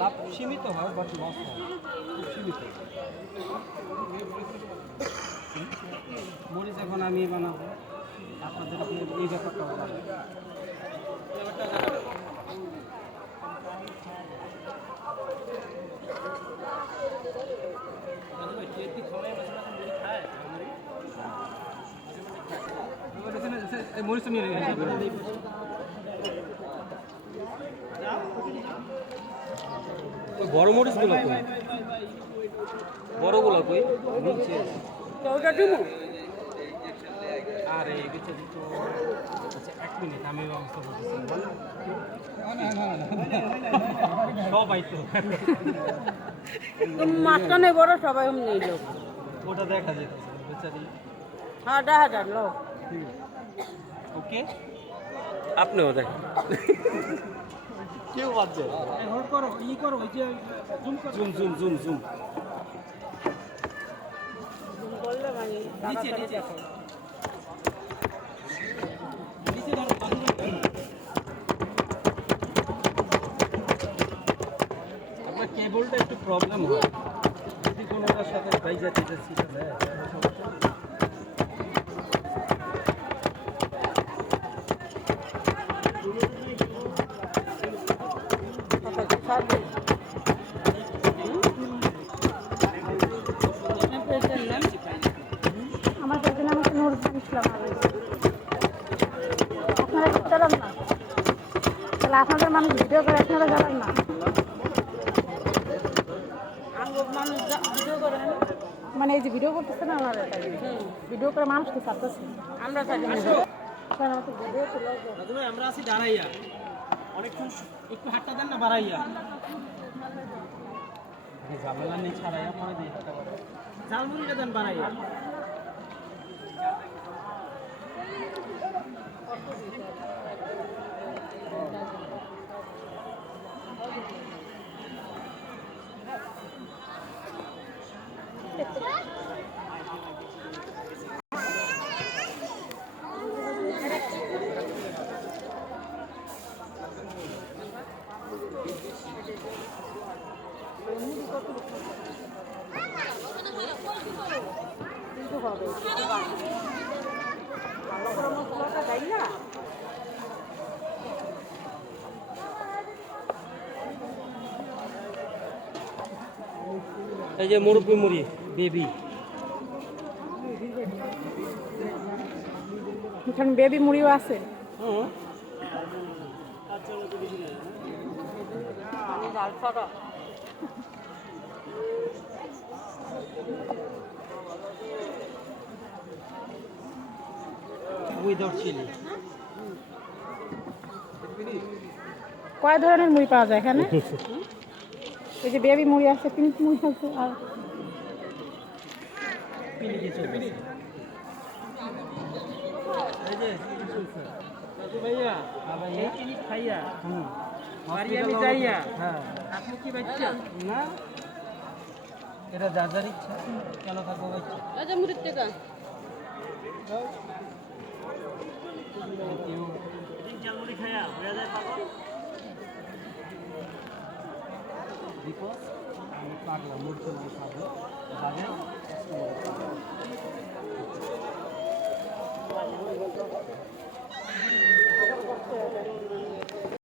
লাভ সীমিত হয়, but loss হয় খুব সীমিত। মরিচ এখন আমি বানাবো, আপনাদেরকে এই ব্যাপারটা বলবো। মরিচ নিয়ে বড় মরিচ গুলো কই, বড় গুলো কই নিচে আর এই দিকে তো। আচ্ছা 1 মিনিট আমি ব্যবস্থা করতেছি। সবাই তো মাছটা নেই বড়, সবাই নিল। ওটা দেখা যেতেছে বেচারি। হ্যাঁ দেখা যাক লোক। ওকে আপনিও দেখেন। কেউ বাজছে হোল্ড করো, ই করো, ওই যে জুম জুম জুম জুম বললে মানে নিচে নিচে নিচে ধরো। আপনার কেবলটা একটু প্রবলেম হয়, যদি কোনোটার সাথে বাইজা দিতে ছিল। আমার পেছনে আমাকে নুরুল ইসলাম আপনারা চলেন না, তাহলে আপনাদের মানুষ ভিডিও করে আপনারা যাবেন না। মানে এই যে ভিডিও করতেছে না, আমার ভিডিও করে মানুষকে ছাড়তেছে। আমরা আমরা আছি দাঁড়াইয়া, অনেকক্ষণ একটু হাতটা দেন না বাড়াইয়া। ঝামেলা নেই, ছাড়াইয়া পরে দিয়ে ঝালমুড়িটা দেন বাড়াইয়া। এই যে মুরব্বি মুড়ি বেবি, এখানে বেবি মুড়িও আছে। Without chilli. কয় ধরনের মুড়ি পাওয়া যায় এখানে? এই যে বেবি মুড়ি আছে, পিঙ্ক মুড়ি আছে, আর না এটা যার যার ইচ্ছা, কেন থাকবো ইচ্ছা। মুড়ির টাকা বিকজ আমি পাগলা, মুড়তে আমি পাগলা বাজার।